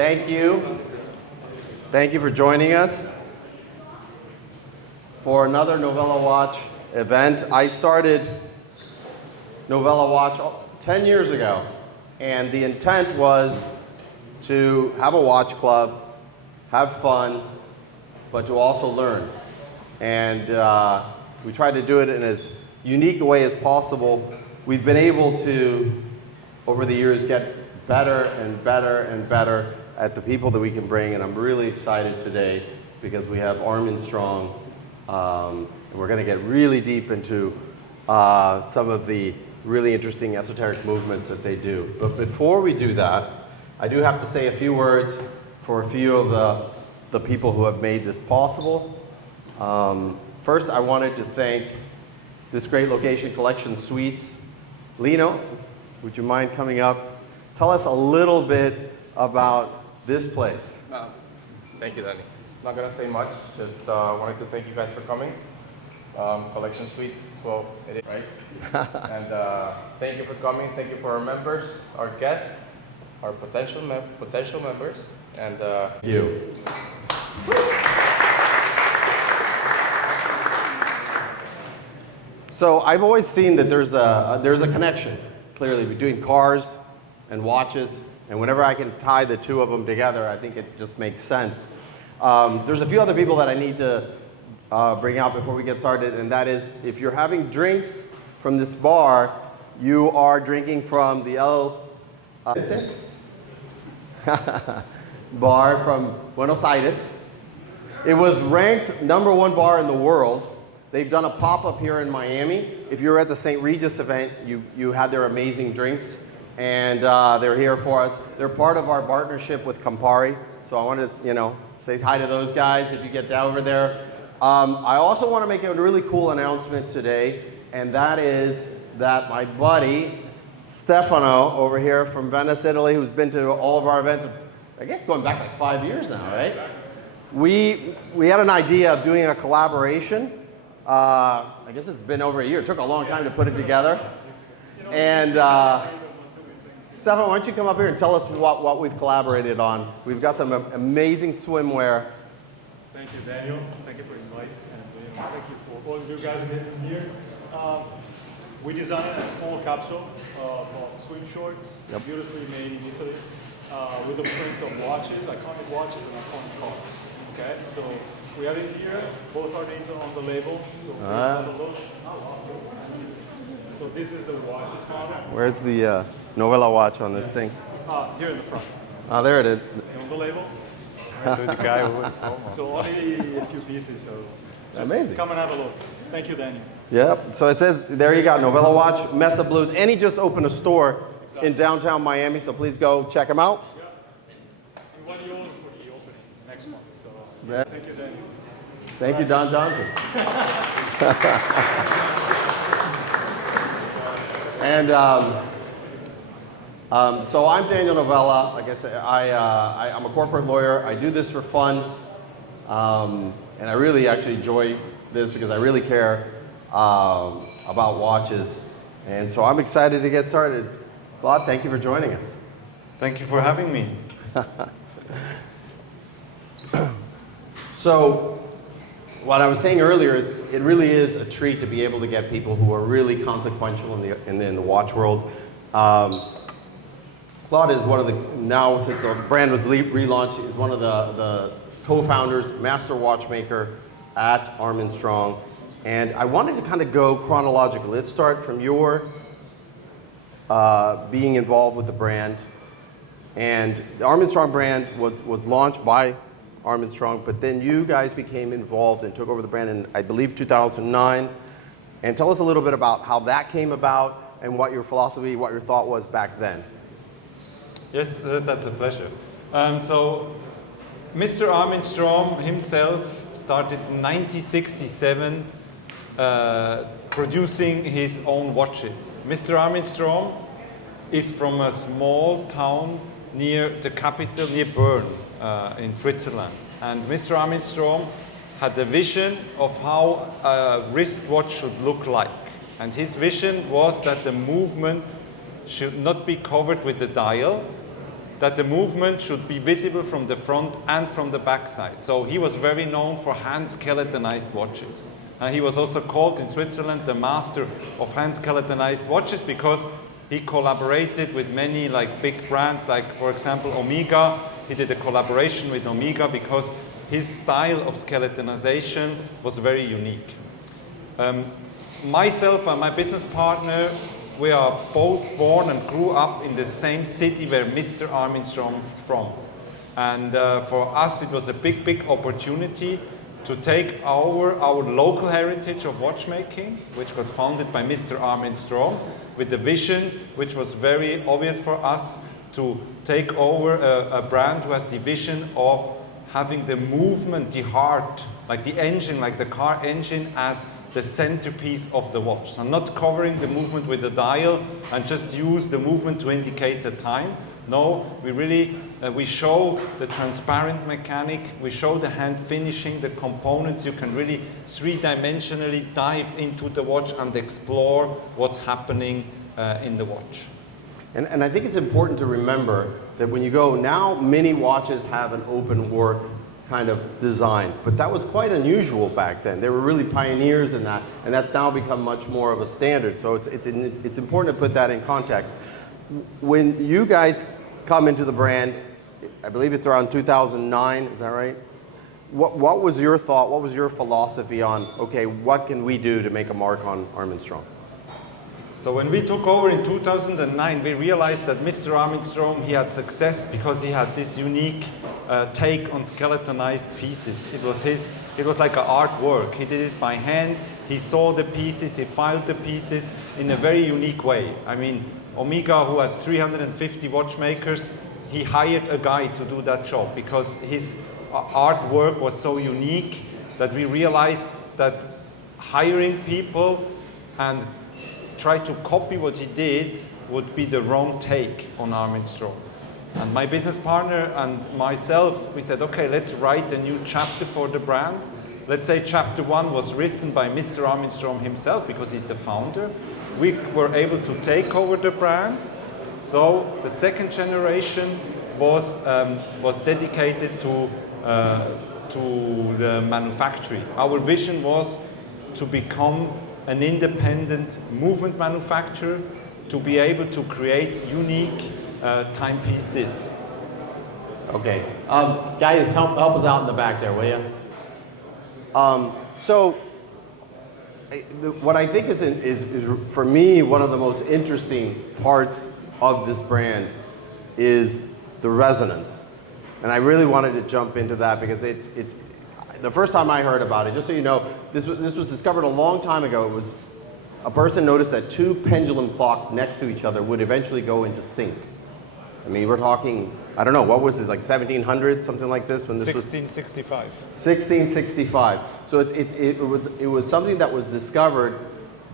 thank you. Thank you for joining us for another NovelaWatch event. I started NovelaWatch 10 years ago, and the intent was to have a watch club, have fun, but to also learn. And we tried to do it in as unique a way as possible. We've been able to, over the years, get better and better and better at the people that we can bring, and I'm really excited today because we have Armin Strom, and we're going to get really deep into some of the really interesting esoteric movements that they do. But before we do that, I do have to say a few words for a few of the people who have made this possible. First, I wanted to thank this great location, Collection Suites. Lino, would you mind coming up? Tell us a little bit about this place. Thank you, Danny. Not going to say much, just wanted to thank you guys for coming. Collection Suites, well, it is, right? And thank you for coming. Thank you for our members, our guests, our potential members, and you. So I've always seen that there's a connection, clearly, between cars and watches, and whenever I can tie the two of them together, I think it just makes sense. There's a few other people that I need to bring out before we get started, and that is, if you're having drinks from this bar, you are drinking from the bar from Buenos Aires. It was ranked #1 bar in the world. They've done a pop-up here in Miami. If you were at the St. Regis event, you had their amazing drinks, and they're here for us. They're part of our partnership with Campari, so I wanted to, say hi to those guys if you get down over there. I also want to make a really cool announcement today, and that is that my buddy Stefano over here from Venice, Italy, who's been to all of our events, I guess going back like 5 years now, right? We had an idea of doing a collaboration. I guess it's been over a year. It took a long time to put it together. And Stefan, why don't you come up here and tell us what we've collaborated on. We've got some amazing swimwear. Thank you, Daniel. Thank you for inviting, and thank you for all of you guys getting here. We designed a small capsule called swim shorts, beautifully made in Italy, with the prints of watches, iconic watches, and iconic cars. Okay, so we have it here. Both are names on the label. So have a look. So this is the watch model. Where's the Novela watch on this thing? Here in the front. Oh, there it is. On the label. so the guy who was So only a few pieces. So just amazing. Come and have a look. Thank you, Daniel. Yep. So it says there you got Novela watch, Mesa Blues, and he just opened a store in downtown Miami. So please go check him out. And 1 year old for the opening next month. So Yeah. thank you, Daniel. Thank you, Don Johnson. And so I'm Daniel Novela. Like I said, I'm a corporate lawyer. I do this for fun, and I really actually enjoy this because I really care about watches. And so I'm excited to get started. Claude, thank you for joining us. Thank you for having me. So what I was saying earlier is it really is a treat to be able to get people who are really consequential in the watch world. Claude is one of the, now since the brand was relaunched, is one of the co-founders, master watchmaker at Armin Strom. And I wanted to kind of go chronologically. Let's start from your being involved with the brand. And the Armin Strom brand was launched by Armin Strom, but then you guys became involved and took over the brand in, I believe, 2009. And tell us a little bit about how that came about and what your philosophy, what your thought was back then. Yes, that's a pleasure. So Mr. Armin Strom himself started in 1967 producing his own watches. Mr. Armin Strom is from a small town near the capital, near Bern in Switzerland. And Mr. Armin Strom had a vision of how a wristwatch should look like. And his vision was that the movement should not be covered with the dial, that the movement should be visible from the front and from the back side. So he was very known for hand skeletonized watches. He was also called in Switzerland the master of hand skeletonized watches because he collaborated with many like big brands, like for example Omega. He did a collaboration with Omega because his style of skeletonization was very unique. Myself and my business partner, we are both born and grew up in the same city where Mr. Armin Strom is from. And for us it was a big opportunity to take our local heritage of watchmaking, which got founded by Mr. Armin Strom, with the vision, which was very obvious for us, to take over a brand who has the vision of having the movement, the heart, like the engine, like the car engine, as the centerpiece of the watch. So not covering the movement with the dial and just use the movement to indicate the time. No, we really, we show the transparent mechanic, we show the hand finishing, the components. You can really three-dimensionally dive into the watch and explore what's happening in the watch. And I think it's important to remember that when you go, now many watches have an open work kind of design, but that was quite unusual back then. They were really pioneers in that, and that's now become much more of a standard. So it's important to put that in context. When you guys come into the brand, I believe it's around 2009, is that right? What was your thought, what was your philosophy on, okay, what can we do to make a mark on Armin Strom? So when we took over in 2009, we realized that Mr. Armin Strom, he had success because he had this unique take on skeletonized pieces. It was like an artwork. He did it by hand. He saw the pieces, he filed the pieces in a very unique way. I mean, Omega, who had 350 watchmakers, he hired a guy to do that job because his artwork was so unique that we realized that hiring people and try to copy what he did would be the wrong take on Armin Strom. And my business partner and myself, we said, okay, let's write a new chapter for the brand. Let's say chapter 1 was written by Mr. Armin Strom himself because he's the founder. We were able to take over the brand. So the second generation was dedicated to the manufacturing. Our vision was to become an independent movement manufacturer, to be able to create unique timepieces. Okay, guys, help us out in the back there, will you? What I think is for me one of the most interesting parts of this brand is the resonance, and I really wanted to jump into that because it's the first time I heard about it. Just so you know, this was discovered a long time ago. It was a person noticed that two pendulum clocks next to each other would eventually go into sync. I mean, we're talking, I don't know, what was this, like 1700, something like this? When this 1665. 1665. So it was something that was discovered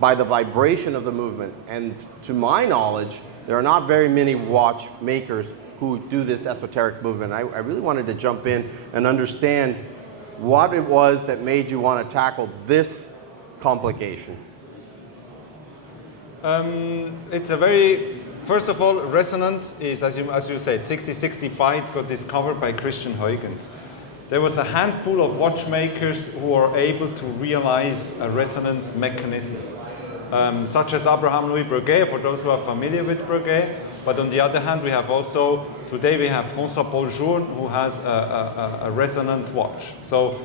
by the vibration of the movement. And to my knowledge, there are not very many watch makers who do this esoteric movement. I really wanted to jump in and understand what it was that made you want to tackle this complication. It's a very, first of all, resonance is, as you said, 1665 got discovered by Christian Huygens. There was a handful of watchmakers who were able to realize a resonance mechanism, such as Abraham Louis Breguet, for those who are familiar with Breguet. But on the other hand, we have also, today we have François Paul Journe, who has a resonance watch. So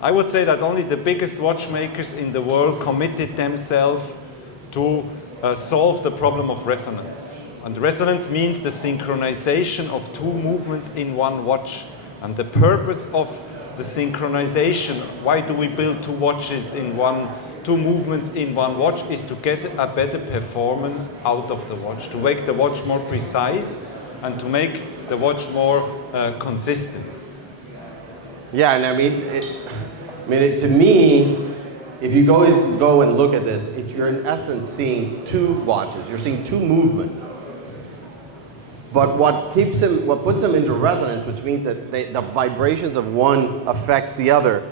I would say that only the biggest watchmakers in the world committed themselves to solve the problem of resonance. And resonance means the synchronization of two movements in one watch. And the purpose of the synchronization, why do we build two watches in two movements in one watch, is to get a better performance out of the watch, to make the watch more precise and to make the watch more consistent. Yeah, and I mean, to me, if you go and look at this, you're in essence seeing two watches. You're seeing two movements. But what puts them into resonance, which means that the vibrations of one affects the other,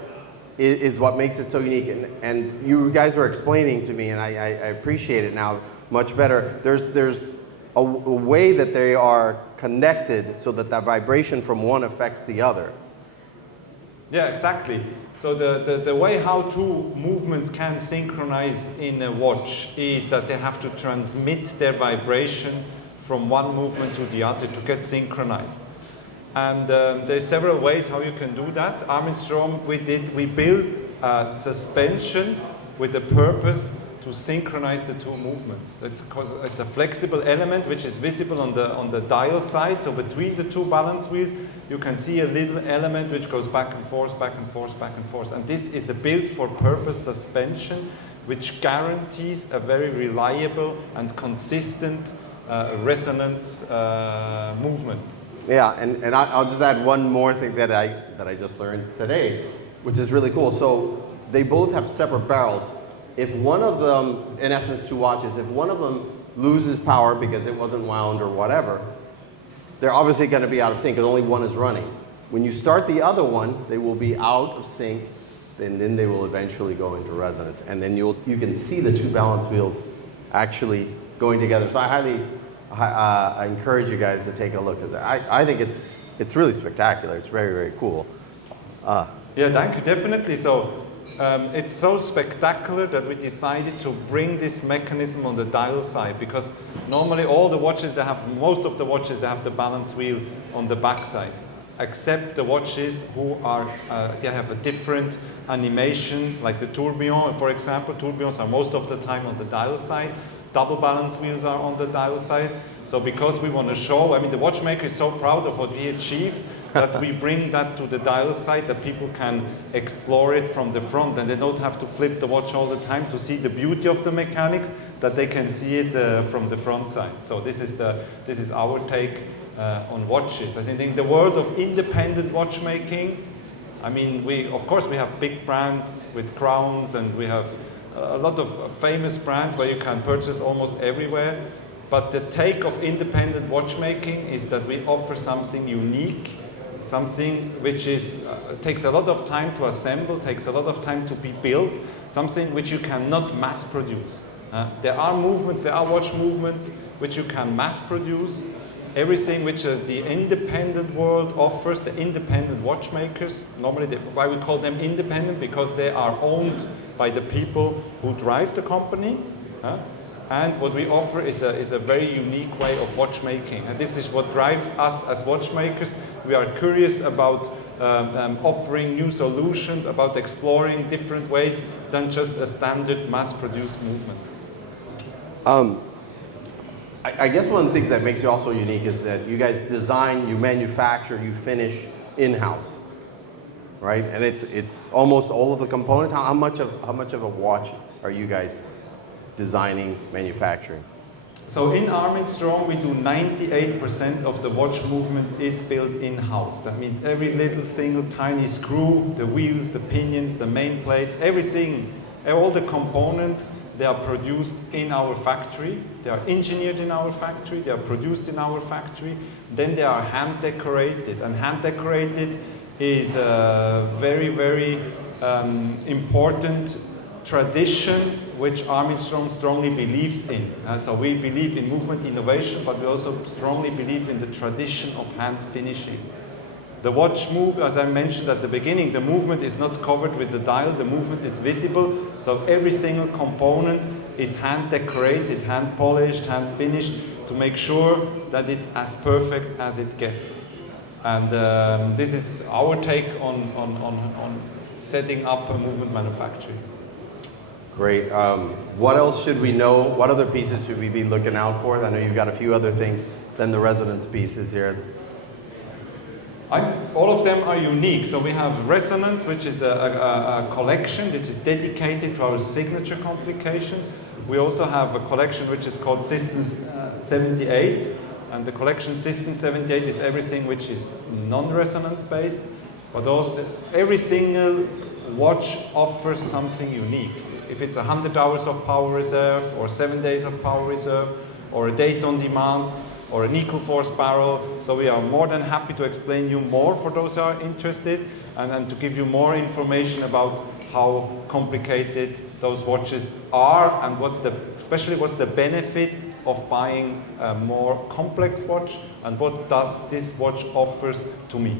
is what makes it so unique. And you guys were explaining to me, and I appreciate it now much better. There's a way that they are connected so that vibration from one affects the other. Yeah, exactly. So the way how two movements can synchronize in a watch is that they have to transmit their vibration from one movement to the other to get synchronized. And there's several ways how you can do that. Armin Strom, we built a suspension with the purpose to synchronize the two movements. That's because it's a flexible element which is visible on the dial side. So between the two balance wheels, you can see a little element which goes back and forth, back and forth, back and forth. And this is a built-for-purpose suspension which guarantees a very reliable and consistent resonance movement. Yeah, and I'll just add one more thing that I just learned today, which is really cool. So they both have separate barrels. If one of them, in essence two watches, if one of them loses power because it wasn't wound or whatever, they're obviously going to be out of sync because only one is running. When you start the other one, they will be out of sync, and then they will eventually go into resonance. And then you can see the two balance wheels actually going together. So I encourage you guys to take a look at that. I think it's really spectacular. It's very, very cool. Yeah, thank you, definitely. So it's so spectacular that we decided to bring this mechanism on the dial side, because normally all the watches most of the watches, they have the balance wheel on the back side, except the watches who are, they have a different animation, like the tourbillon, for example. Tourbillons are most of the time on the dial side. Double balance wheels are on the dial side. So because we want to show, I mean, the watchmaker is so proud of what we achieved that we bring that to the dial side, that people can explore it from the front, and they don't have to flip the watch all the time to see the beauty of the mechanics, that they can see it from the front side. So this is our take on watches. I think in the world of independent watchmaking, I mean, of course we have big brands with crowns, and we have a lot of famous brands where you can purchase almost everywhere. But the take of independent watchmaking is that we offer something unique, something which takes a lot of time to assemble, takes a lot of time to be built, something which you cannot mass produce. There are movements, there are watch movements which you can mass produce. Everything which the independent world offers, the independent watchmakers, normally why we call them independent, because they are owned by the people who drive the company. And what we offer is a very unique way of watchmaking. And this is what drives us as watchmakers. We are curious about offering new solutions, about exploring different ways than just a standard mass-produced movement. I guess one of the things that makes you also unique is that you guys design, you manufacture, you finish in-house, right? And it's almost all of the components. How much of a watch are you guys designing, manufacturing? So in Armin Strom, we do 98% of the watch movement is built in-house. That means every little single tiny screw, the wheels, the pinions, the main plates, everything, all the components, they are produced in our factory. They are engineered in our factory. They are produced in our factory. Then they are hand decorated. And hand decorated is a very, very important tradition which Armin Strom strongly believes in. So we believe in movement innovation, but we also strongly believe in the tradition of hand finishing. The watch move, as I mentioned at the beginning, the movement is not covered with the dial, the movement is visible, so every single component is hand decorated, hand polished, hand finished, to make sure that it's as perfect as it gets. And this is our take on setting up a movement manufacturing. Great. What else should we know? What other pieces should we be looking out for? I know you've got a few other things than the resonance pieces here. All of them are unique. So we have Resonance, which is a collection which is dedicated to our signature complication. We also have a collection which is called Systems 78. And the collection System 78 is everything which is non-resonance based. But also every single watch offers something unique. If it's 100 hours of power reserve, or 7 days of power reserve, or a date on demands, or an equal force barrel. So we are more than happy to explain you more for those who are interested, and to give you more information about how complicated those watches are, and especially what's the benefit of buying a more complex watch, and what does this watch offers to me.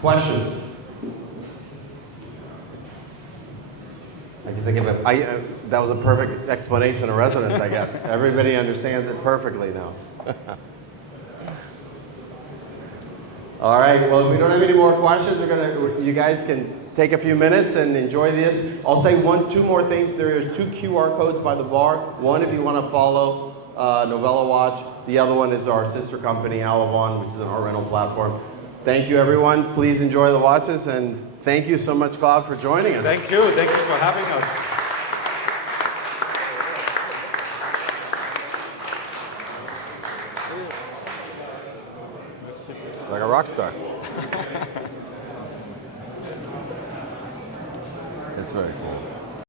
Questions? I guess that was a perfect explanation of resonance, I guess. Everybody understands it perfectly now. All right, well, if we don't have any more questions, you guys can take a few minutes and enjoy this. I'll say two more things. There are 2 QR codes by the bar. One if you want to follow NovelaWatch. The other one is our sister company, Alavon, which is an art rental platform. Thank you, everyone. Please enjoy the watches, and thank you so much, Claude, for joining us. Thank you for having us. Like a rock star. That's very cool.